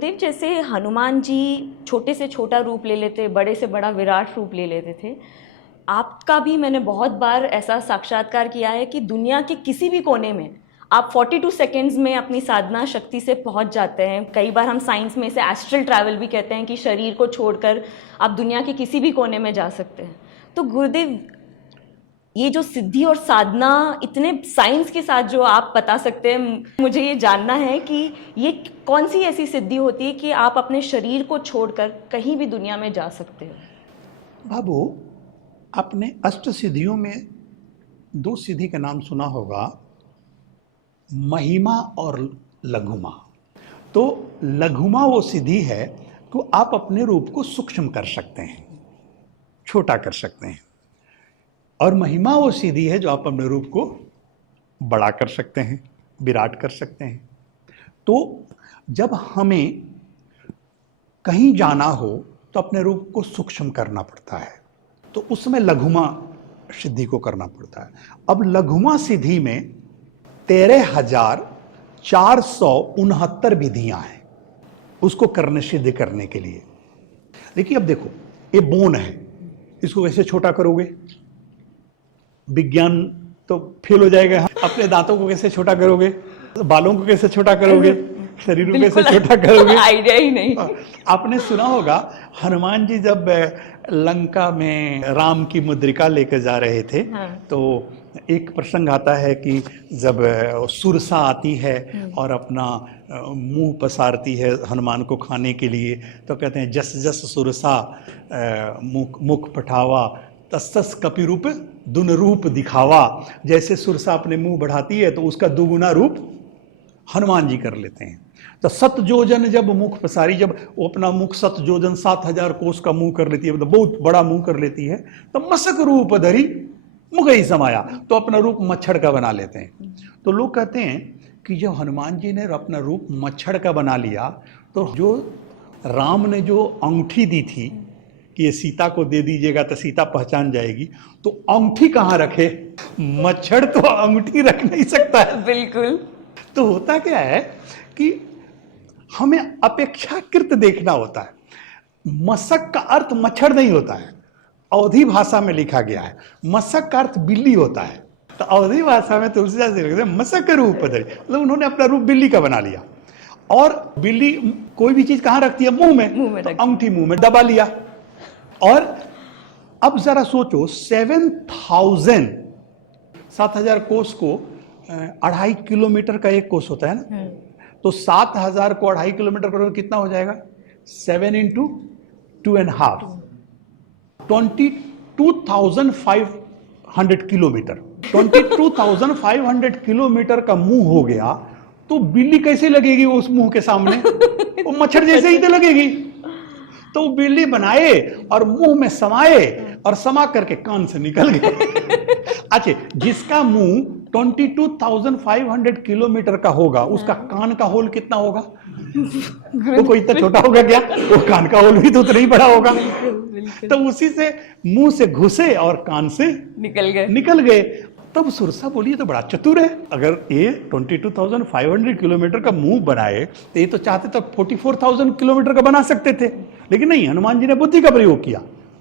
गुरुदेव, जैसे हनुमान जी छोटे से छोटा रूप ले लेते, बड़े से बड़ा विराट रूप ले लेते थे, आपका भी मैंने बहुत बार ऐसा साक्षात्कार किया है कि दुनिया के किसी भी कोने में आप 42 सेकेंड्स में अपनी साधना शक्ति से पहुंच जाते हैं। कई बार हम साइंस में इसे एस्ट्रल ट्रैवल भी कहते हैं कि शरीर को छोड़कर आप दुनिया के किसी भी कोने में जा सकते हैं। तो गुरुदेव, ये जो सिद्धि और साधना इतने साइंस के साथ जो आप बता सकते हैं, मुझे ये जानना है कि ये कौन सी ऐसी सिद्धि होती है कि आप अपने शरीर को छोड़कर कहीं भी दुनिया में जा सकते हो। बाबू, आपने अष्ट सिद्धियों में 2 सिद्धि का नाम सुना होगा, महिमा और लघुमा। तो लघुमा वो सिद्धि है कि आप अपने रूप को सूक्ष्म कर सकते हैं, छोटा कर सकते हैं, और महिमा वो सिद्धि है जो आप अपने रूप को बड़ा कर सकते हैं, विराट कर सकते हैं। तो जब हमें कहीं जाना हो तो अपने रूप को सूक्ष्म करना पड़ता है, तो उसमें लघुमा सिद्धि को करना पड़ता है। अब लघुमा सिद्धि में 13,469 विधियां हैं उसको करने, सिद्ध करने के लिए। देखिए, अब देखो, ये बोन है, इसको कैसे छोटा करोगे? विज्ञान तो फेल हो जाएगा। अपने दांतों को कैसे छोटा करोगे? बालों को कैसे छोटा करोगे? शरीर को कैसे छोटा करोगे? आइडिया ही नहीं। आपने सुना होगा, हनुमान जी जब लंका में राम की मुद्रिका लेकर जा रहे थे, हाँ। तो एक प्रसंग आता है कि जब सुरसा आती है और अपना मुंह पसारती है हनुमान को खाने के लिए, तो कहते हैं जस जस सुरसा मुख पठावा, तस तस कपि रूप दुन रूप दिखावा। जैसे सुरसा अपने मुंह बढ़ाती है तो उसका दुगुना रूप हनुमान जी कर लेते हैं। तो 7 योजन जब मुख पसारी, जब वो अपना मुख 7 योजन 7,000 कोस का मुंह कर लेती है, मतलब बहुत बड़ा मुंह कर लेती है, तो मसक रूप धरी मुगई समाया, तो अपना रूप मच्छर का बना लेते हैं। तो लोग कहते हैं कि जब हनुमान जी ने अपना रूप मच्छर का बना लिया, तो जो राम ने जो अंगूठी दी थी कि ये सीता को दे दीजिएगा तो सीता पहचान जाएगी, तो अंगूठी कहाँ रखे? मच्छर तो अंगूठी रख नहीं सकता है। बिल्कुल। तो होता क्या है कि हमें अपेक्षाकृत देखना होता है। मसक का अर्थ मच्छर नहीं होता है, अवधी भाषा में लिखा गया है। मसक का अर्थ बिल्ली होता है, तो अवधी भाषा में तुलसीदास जी लिखते हैं मसक रूप धरी, मतलब उन्होंने अपना रूप बिल्ली का बना लिया। और बिल्ली कोई भी चीज कहाँ रखती है? मुंह में, तो अंगूठी मुंह में दबा लिया। और अब जरा सोचो, 7,000 कोस को 2.5 किलोमीटर का एक कोस होता है ना, तो 7,000 को 2.5 किलोमीटर करोगे कितना हो जाएगा? 7 × 2.5, 22,500 किलोमीटर। 22,500 किलोमीटर का मुंह हो गया, तो बिल्ली कैसे लगेगी उस मुंह के सामने? वो मच्छर जैसे ही तो लगेगी। तो बिल्ली बनाए और मुंह में समाये, और समा करके कान से निकल गए। अच्छा, जिसका मुंह 22,500 किलोमीटर का होगा, उसका कान का होल कितना होगा? वो कोई इतना छोटा होगा क्या? वो कान का होल भी तो उतना ही बड़ा होगा। तो उसी से मुंह से घुसे और कान से निकल गए। तब सुरसा बोली, तो बड़ा चतुर है, अगर ये 22,500 किलोमीटर का मुंह बनाए तो ये तो चाहते तो 44,000 किलोमीटर का बना सकते थे, लेकिन नहीं, हनुमान जी ने बुद्धि का प्रयोग किया,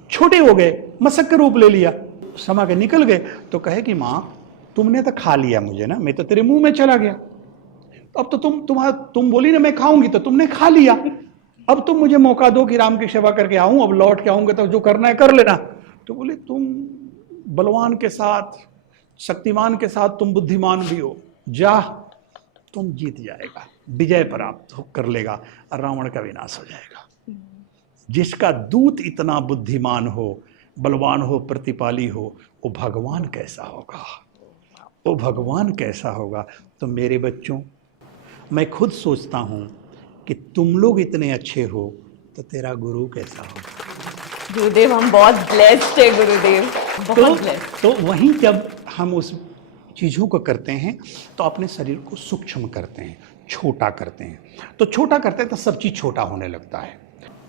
छोटे हो गए, मसक का रूप ले लिया, समा के निकल गए। तो कहे कि माँ, तुमने तो खा लिया मुझे ना, मैं तो तेरे मुंह में चला गया, अब तो तुम बोली ना मैं खाऊंगी, तो तुमने खा लिया, अब तुम मुझे मौका दो कि राम की सेवा करके आऊं, अब लौट के आऊंगा तो जो करना है कर लेना। तो बोले, तुम बलवान के साथ, शक्तिमान के साथ तुम बुद्धिमान भी हो, जा, तुम जीत जाएगा, विजय प्राप्त कर लेगा और रावण का विनाश हो जाएगा। जिसका दूत इतना बुद्धिमान हो, बलवान हो, प्रतिपाली हो, वो भगवान कैसा होगा? वो भगवान कैसा होगा? तो मेरे बच्चों, मैं खुद सोचता हूं कि तुम लोग इतने अच्छे हो तो तेरा गुरु कैसा होगा? गुरुदेव, हम बहुत ब्लेस्ड है गुरुदेव, बहुत ब्लेस्ड। तो वहीं जब हम उस चीज़ों को करते हैं तो अपने शरीर को सूक्ष्म करते हैं, छोटा करते हैं। तो छोटा करते हैं तो सब चीज़ छोटा होने लगता है,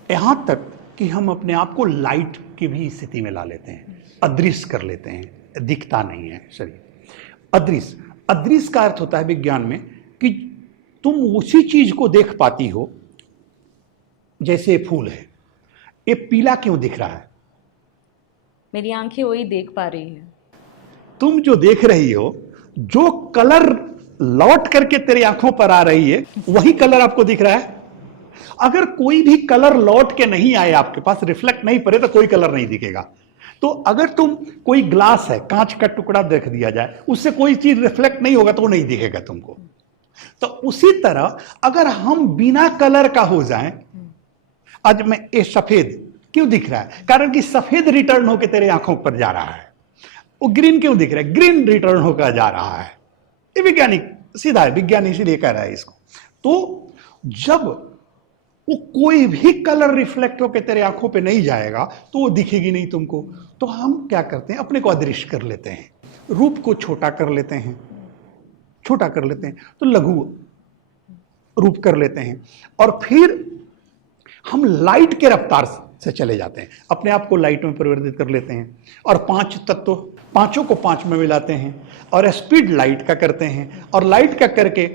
यहाँ तक कि हम अपने आप को लाइट की भी स्थिति में ला लेते हैं, अदृश्य कर लेते हैं, दिखता नहीं है शरीर। अदृश्य, अदृश्य का अर्थ होता है विज्ञान में कि तुम उसी चीज को देख पाती हो जैसे फूल है, ये पीला क्यों दिख रहा है? मेरी आंखें वही देख पा रही है। तुम जो देख रही हो, जो कलर लौट करके तेरी आंखों पर आ रही है, वही कलर आपको दिख रहा है। अगर कोई भी कलर लौट के नहीं आए आपके पास, रिफ्लेक्ट नहीं पड़े, तो कोई कलर नहीं दिखेगा। तो अगर तुम कोई ग्लास है, कांच का टुकड़ा देख दिया जाए, उससे कोई चीज रिफ्लेक्ट नहीं होगा तो वो नहीं दिखेगा तुमको। तो उसी तरह अगर हम बिना कलर का हो जाएं, आज मैं ये सफेद क्यों दिख रहा है? कारण कि सफेद रिटर्न होकर तेरे आंखों पर जा रहा है। वो ग्रीन क्यों दिख रहा है? ग्रीन रिटर्न होकर जा रहा है। ये वैज्ञानिक सीधा है, विज्ञान इसीलिए कह रहा है इसको। तो जब वो कोई भी कलर रिफ्लेक्ट होकर तेरे आंखों पे नहीं जाएगा तो वो दिखेगी नहीं तुमको। तो हम क्या करते हैं, अपने को अदृश्य कर लेते हैं, रूप को छोटा कर लेते हैं, छोटा कर लेते हैं, तो लघु रूप कर लेते हैं, और फिर हम लाइट के रफ्तार से चले जाते हैं, अपने आप को लाइट में परिवर्तित कर लेते हैं, और 5 तत्व, पांचों को 5 में मिलाते हैं, और स्पीड लाइट का करते हैं, और लाइट का करके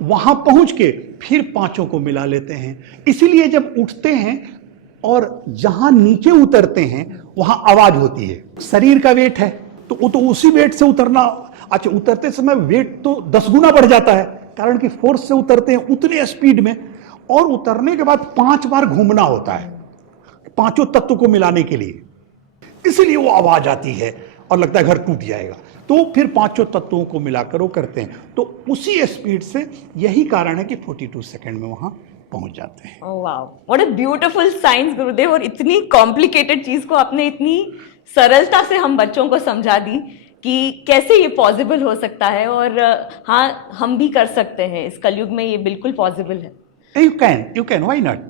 वहां पहुंच के फिर 5 को मिला लेते हैं। इसीलिए जब उठते हैं और जहां नीचे उतरते हैं वहां आवाज होती है। शरीर का वेट है तो वो तो उसी वेट से उतरना, अच्छा उतरते समय वेट तो 10 गुना बढ़ जाता है, कारण कि फोर्स से उतरते हैं उतने स्पीड में, और उतरने के बाद 5 बार घूमना होता है 5 तत्व को मिलाने के लिए। इसलिए वो आवाज आती है और लगता है घर टूट जाएगा। तो फिर 5 तत्वों को मिलाकर वो करते हैं, तो उसी स्पीड से, यही कारण है कि 42 सेकंड में वहां पहुंच जाते हैं। Oh wow, what a beautiful science गुरुदेव। और इतनी कॉम्प्लिकेटेड चीज को आपने इतनी सरलता से हम बच्चों को समझा दी कि कैसे ये पॉसिबल हो सकता है। और हाँ, हम भी कर सकते हैं, इस कलयुग में ये बिल्कुल पॉसिबल है। You can, why not?